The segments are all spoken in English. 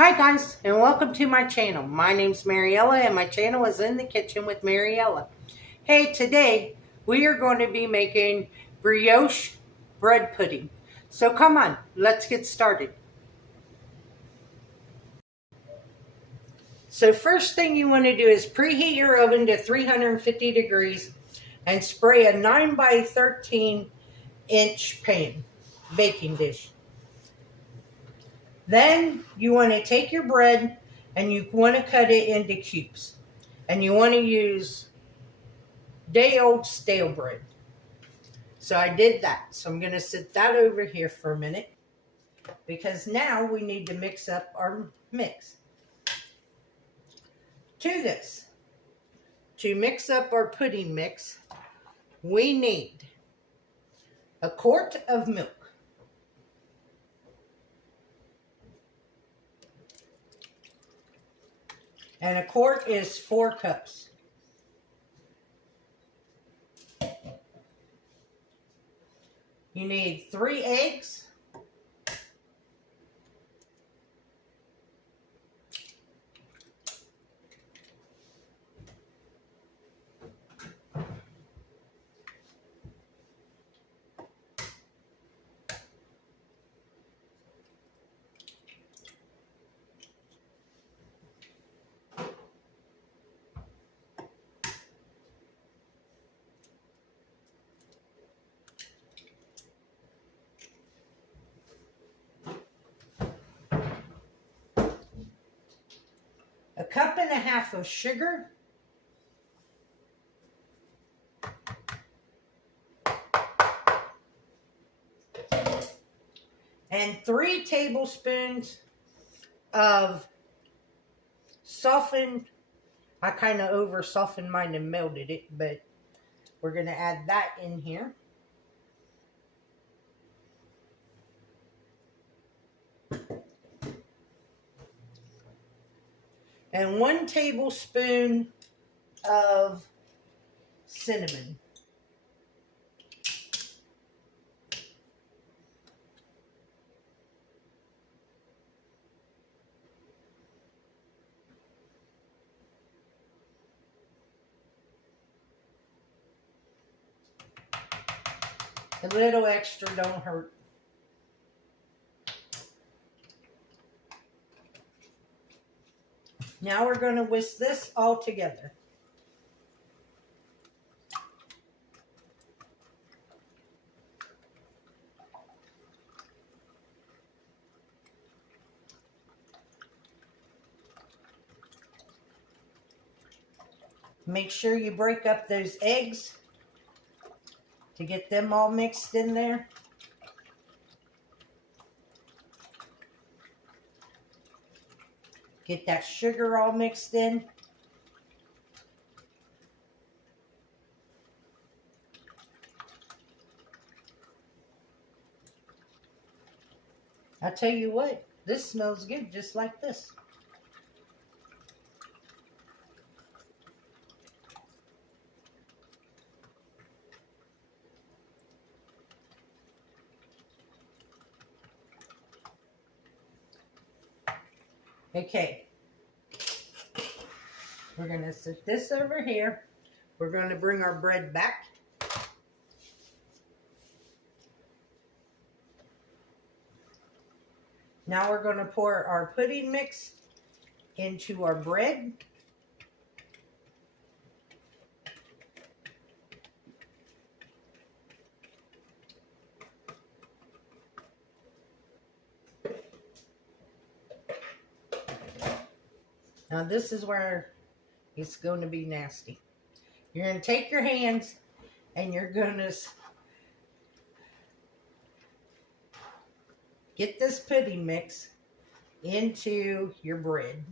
Hi guys, and welcome to my channel. My name's Mariella, and my channel is In the Kitchen with Mariella. Hey, today we are going to be making brioche bread pudding. So come on, let's get started. So first thing you want to do is preheat your oven to 350 degrees and spray a 9 by 13 inch pan, baking dish. Then you want to take your bread and you want to cut it into cubes. And you want to use day-old stale bread. So I did that. So I'm going to set that over here for a minute because now we need to mix up our mix. To mix up our pudding mix, we need a quart of milk, and a quart is 4 cups. You need 3 eggs, a cup and a half of sugar, and 3 tablespoons of softened, I kind of over softened mine and melted it, but we're going to add that in here. And 1 tablespoon of cinnamon. A little extra don't hurt. Now we're going to whisk this all together. Make sure you break up those eggs to get them all mixed in there. Get that sugar all mixed in. I tell you what, this smells good just like this. Okay, we're going to set this over here. We're going to bring our bread back. Now we're going to pour our pudding mix into our bread. Now this is where it's going to be nasty. You're going to take your hands and you're going to get this pudding mix into your bread.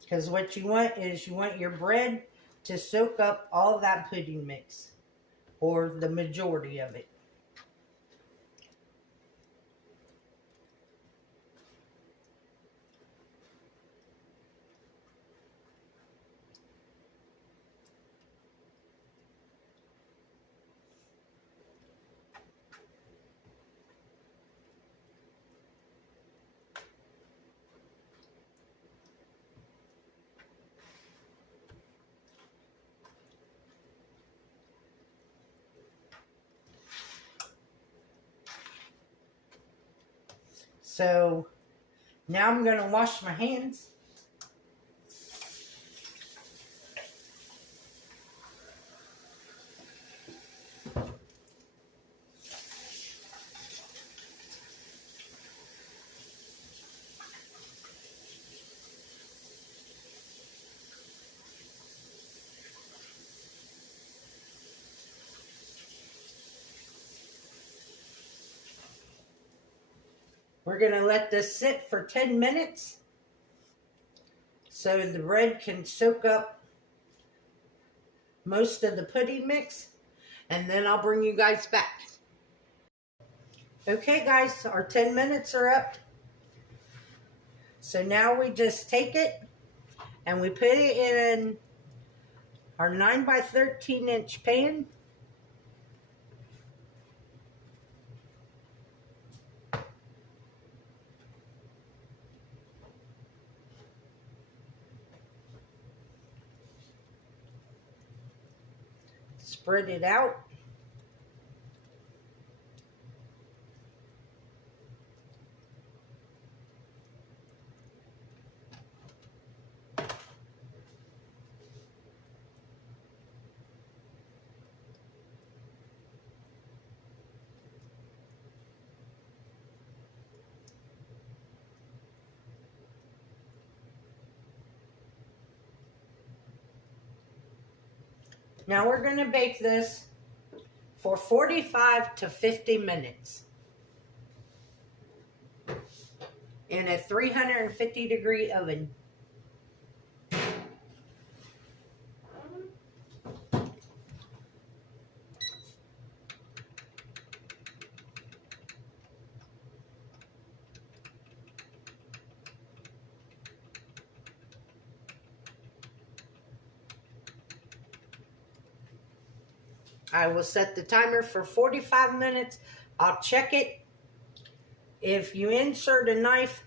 Because what you want is you want your bread to soak up all that pudding mix, or the majority of it. So now I'm going to wash my hands. We're going to let this sit for 10 minutes so the bread can soak up most of the pudding mix, and then I'll bring you guys back. Okay guys, our 10 minutes are up. So now we just take it and we put it in our 9 by 13 inch pan. Spread it out. Now we're going to bake this for 45 to 50 minutes in a 350-degree oven. I will set the timer for 45 minutes. I'll check it. If you insert a knife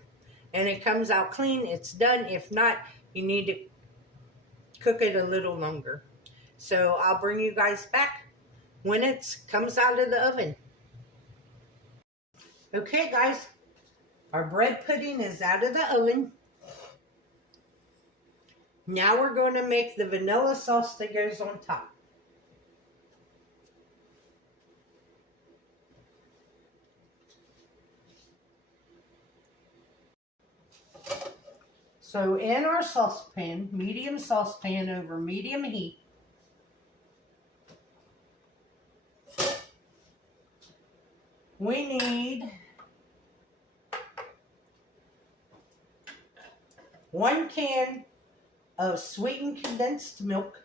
and it comes out clean, it's done. If not, you need to cook it a little longer. So I'll bring you guys back when it comes out of the oven. Okay guys, our bread pudding is out of the oven. Now we're going to make the vanilla sauce that goes on top. So in our saucepan, medium saucepan over medium heat, we need 1 can of sweetened condensed milk,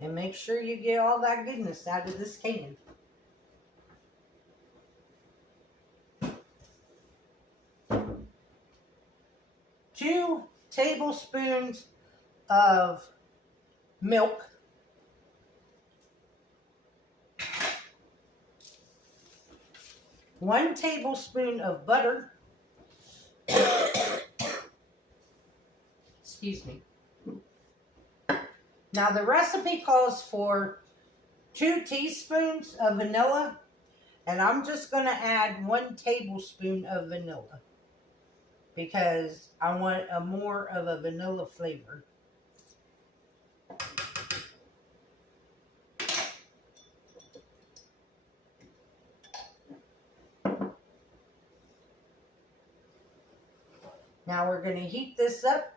'and make sure you get all that goodness out of this can. Two tablespoons of milk, 1 tablespoon of butter, excuse me. Now the recipe calls for 2 teaspoons of vanilla, and I'm just going to add 1 tablespoon of vanilla because I want a more of a vanilla flavor. Now we're going to heat this up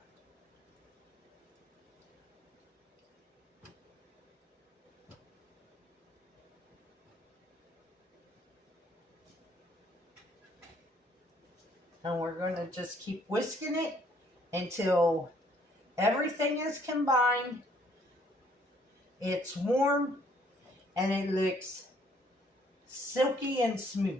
And we're going to just keep whisking it until everything is combined. It's warm and it looks silky and smooth.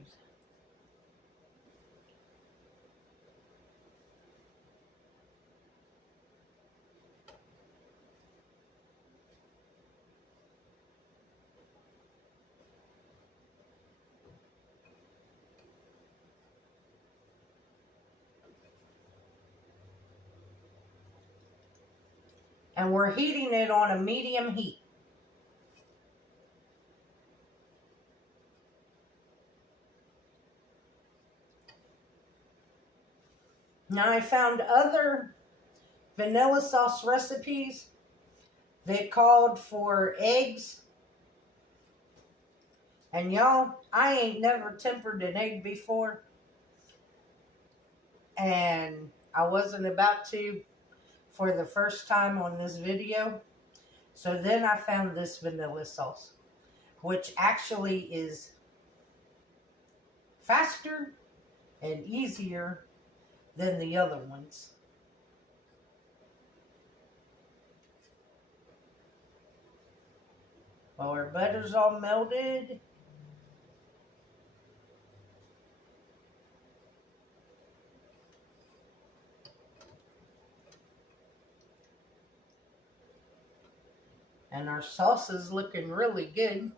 And we're heating it on a medium heat. Now I found other vanilla sauce recipes that called for eggs. And y'all, I ain't never tempered an egg before. And I wasn't about to for the first time on this video. So then I found this vanilla sauce, which actually is faster and easier than the other ones. Well, our butter's all melted. And our sauce is looking really good.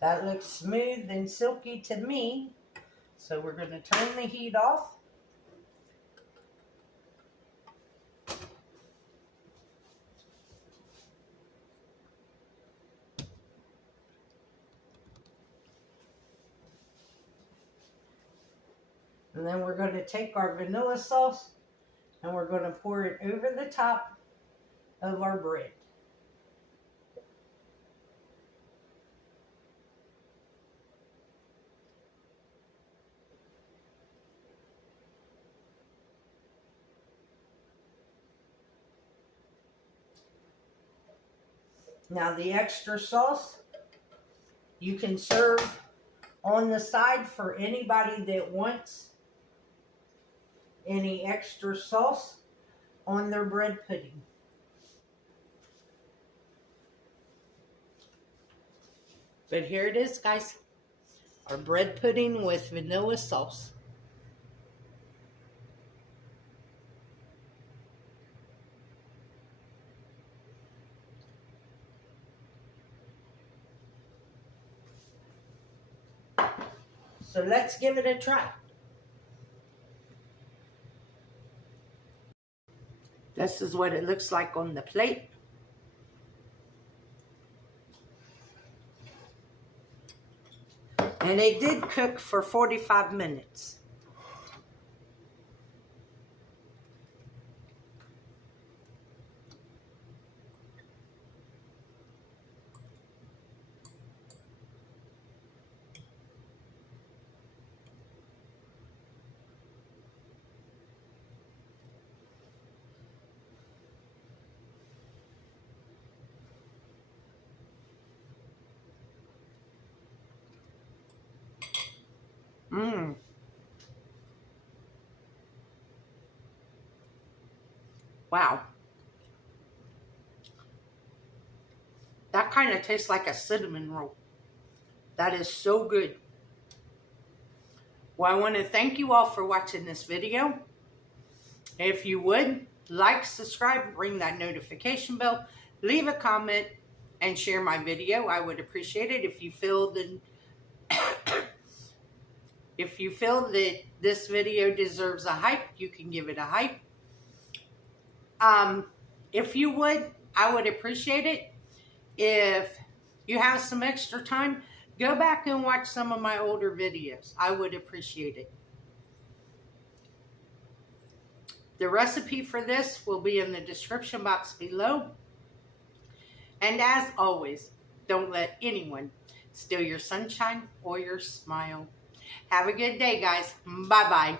That looks smooth and silky to me. So we're going to turn the heat off. And then we're going to take our vanilla sauce and we're going to pour it over the top of our bread. Now the extra sauce you can serve on the side for anybody that wants any extra sauce on their bread pudding. But here it is, guys. Our bread pudding with vanilla sauce. So let's give it a try. This is what it looks like on the plate. And it did cook for 45 minutes. Wow. That kind of tastes like a cinnamon roll. That is so good. Well, I want to thank you all for watching this video. If you would, like, subscribe, ring that notification bell, leave a comment, and share my video. I would appreciate it. If you feel that this video deserves a hype, you can give it a hype. If you would, I would appreciate it if you have some extra time, go back and watch some of my older videos. I would appreciate it. The recipe for this will be in the description box below. And as always, don't let anyone steal your sunshine or your smile. Have a good day, guys. Bye-bye.